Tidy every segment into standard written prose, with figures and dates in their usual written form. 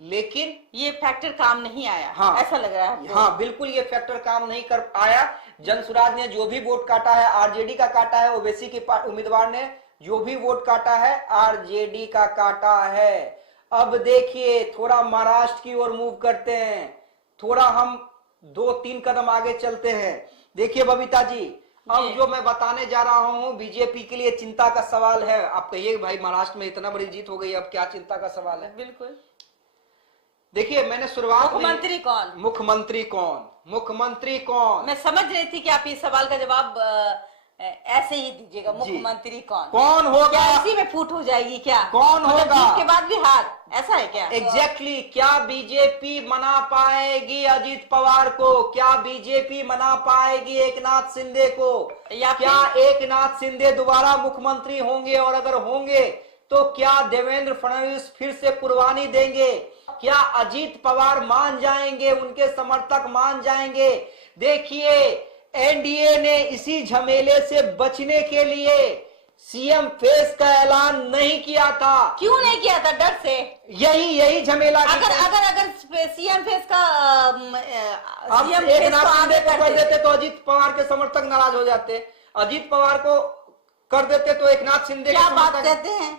लेकिन ये फैक्टर काम नहीं आया। हाँ, ऐसा लग रहा है। हाँ बिल्कुल ये फैक्टर काम नहीं कर आया। जनसुराज ने जो भी वोट काटा है आरजेडी का काटा है, ओवैसी के उम्मीदवार ने जो भी वोट काटा है आरजेडी का काटा है। अब देखिए थोड़ा महाराष्ट्र की ओर मूव करते हैं, थोड़ा हम 2-3 कदम आगे चलते हैं। देखिए बबीता जी, अब जो मैं बताने जा रहा हूं बीजेपी के लिए चिंता का सवाल है। आप कहिए भाई महाराष्ट्र में इतना बड़ी जीत हो गई, अब क्या चिंता का सवाल है? बिल्कुल। देखिए मैंने शुरुआत में मुख्यमंत्री कौन, मुख्यमंत्री कौन, मैं समझ रही थी कि आप इस सवाल का जवाब ऐसे ही दीजिएगा। मुख्यमंत्री कौन होगा? क्या इसी में फूट हो जाएगी क्या? कौन होगा? जीत के बाद भी हार, ऐसा है क्या? एग्जैक्टली क्या बीजेपी मना पाएगी अजीत पवार को? क्या बीजेपी मना पाएगी एकनाथ शिंदे को? या क्या एकनाथ शिंदे दोबारा मुख्यमंत्री होंगे? और अगर होंगे तो क्या देवेंद्र फडणवीस फिर से कुर्बानी देंगे? क्या अजीत पवार मान जाएंगे, उनके समर्थक मान जाएंगे? देखिए एनडीए ने इसी झमेले से बचने के लिए सीएम फेस का ऐलान नहीं किया था। क्यों नहीं किया था? डर से। यही झमेला। अगर सीएम फेस का सीएम एकनाथ शिंदे को कर देते तो अजीत पवार के समर्थक नाराज हो जाते, अजीत पवार को कर देते तो एकनाथ शिंदे क्या बात कहते हैं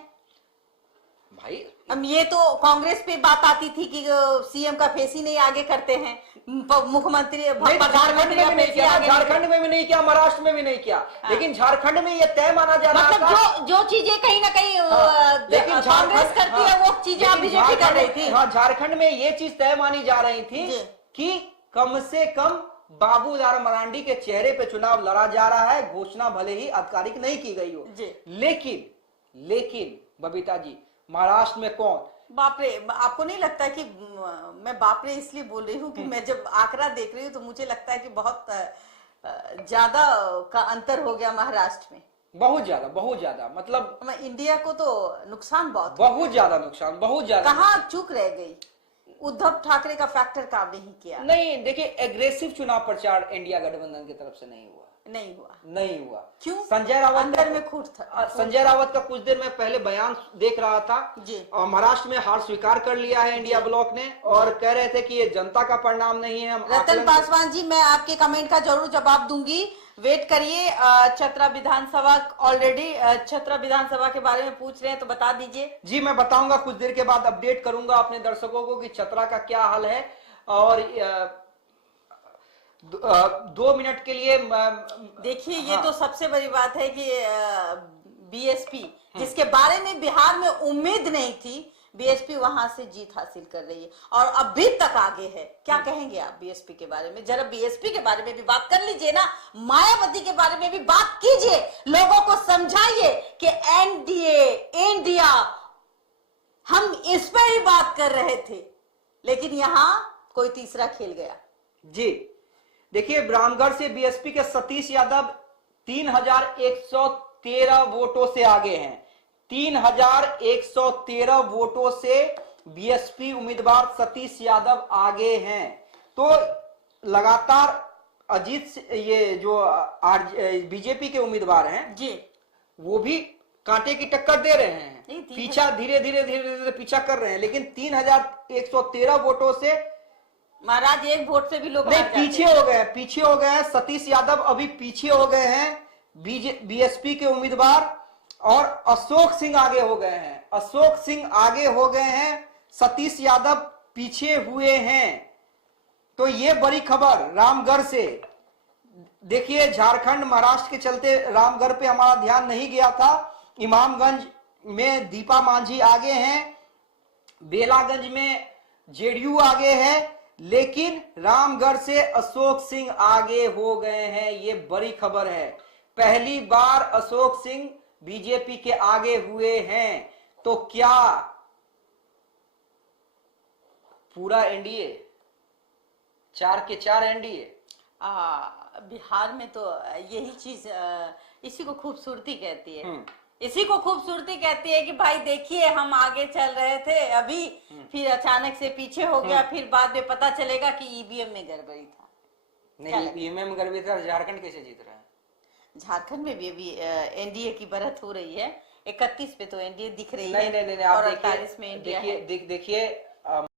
भाई? हम ये तो कांग्रेस पे बात आती थी कि सीएम का फेस ही नहीं आगे करते हैं, मुख्यमंत्री झारखंड में भी नहीं किया, झारखंड में भी नहीं किया, महाराष्ट्र में भी नहीं किया। हाँ। लेकिन झारखंड में ये तय माना जा रहा था, मतलब जो चीजें कहीं ना कहीं लेकिन कांग्रेस करती है वो चीजें आप बीजेपी कर रही थी। हाँ, झारखंड में ये चीज तय मानी जा रही थी कि कम से कम बाबूलाल मरांडी के चेहरे पे चुनाव लड़ा जा रहा है, घोषणा भले ही आधिकारिक नहीं की गई हो। लेकिन बबीता जी महाराष्ट्र में कौन? बाप रे, आपको नहीं लगता कि मैं बाप रे इसलिए बोल रही हूँ कि मैं जब आंकड़ा देख रही हूँ तो मुझे लगता है कि बहुत ज्यादा का अंतर हो गया महाराष्ट्र में। बहुत ज्यादा मतलब इंडिया को तो नुकसान बहुत ज्यादा नुकसान, बहुत ज्यादा। कहाँ चूक रह गई? उद्धव ठाकरे का फैक्टर काम नहीं किया। नहीं, देखिए एग्रेसिव चुनाव प्रचार इंडिया गठबंधन की तरफ से नहीं हुआ। क्यों? संजय रावत अंदर में खूट था। संजय रावत का कुछ देर में पहले बयान देख रहा था और महाराष्ट्र में हार स्वीकार कर लिया है इंडिया ब्लॉक ने, और कह रहे थे कि ये जनता का परिणाम नहीं है। रतन पासवान जी, मैं आपके कमेंट का जरूर जवाब दूंगी, वेट करिए। चतरा विधानसभा ऑलरेडी चतरा विधानसभा के बारे में पूछ रहे हैं तो बता दीजिए। जी मैं बताऊंगा, कुछ देर के बाद अपडेट करूंगा अपने दर्शकों को कि चतरा का क्या हाल है। और 2 मिनट के लिए देखिए ये तो सबसे बड़ी बात है कि बीएसपी जिसके बारे में बिहार में उम्मीद नहीं थी, बीएसपी वहां से जीत हासिल कर रही है और अभी तक आगे है। क्या कहेंगे आप बीएसपी के बारे में? जरा बीएसपी के बारे में भी बात कर लीजिए ना, मायावती के बारे में भी बात कीजिए, लोगों को समझाइए कि एनडीए इंडिया, हम इस पर ही बात कर रहे थे लेकिन यहाँ कोई तीसरा खेल गया। जी देखिए, रामगढ़ से बीएसपी के सतीश यादव 3113 वोटों से आगे हैं। 3113 वोटों से बीएसपी उम्मीदवार सतीश यादव आगे हैं। तो लगातार अजीत, ये जो बीजेपी के उम्मीदवार हैं जी, वो भी कांटे की टक्कर दे रहे हैं, पीछा धीरे धीरे पीछा कर रहे हैं। लेकिन 3113 वोटों से महाराज एक वोट से भी लोग नहीं पीछे हो गए हैं। सतीश यादव अभी पीछे हो गए हैं बीएसपी के उम्मीदवार, और अशोक सिंह आगे हो गए हैं। अशोक सिंह आगे हो गए हैं, सतीश यादव पीछे हुए हैं। तो ये बड़ी खबर रामगढ़ से। देखिए झारखंड महाराष्ट्र के चलते रामगढ़ पे हमारा ध्यान नहीं गया था। इमामगंज में दीपा मांझी आगे हैं, बेलागंज में जेडीयू आगे है, लेकिन रामगढ़ से अशोक सिंह आगे हो गए हैं। ये बड़ी खबर है, पहली बार अशोक सिंह बीजेपी के आगे हुए हैं। तो क्या पूरा एनडीए 4 के 4 एनडीए? बिहार में तो यही चीज इसी को खूबसूरती कहती है। इसी को खूबसूरती कहती है कि भाई देखिए हम आगे चल रहे थे अभी, फिर अचानक से पीछे हो गया, फिर बाद में पता चलेगा कि ईवीएम में गड़बड़ी था। नहीं, ईवीएम में गड़बड़ी था। झारखंड कैसे जीत रहा है? झारखंड में भी अभी एनडीए की बढ़त हो रही है। 31 पे तो एनडीए दिख रही है। नहीं, और 48 में इंडिया। देखिए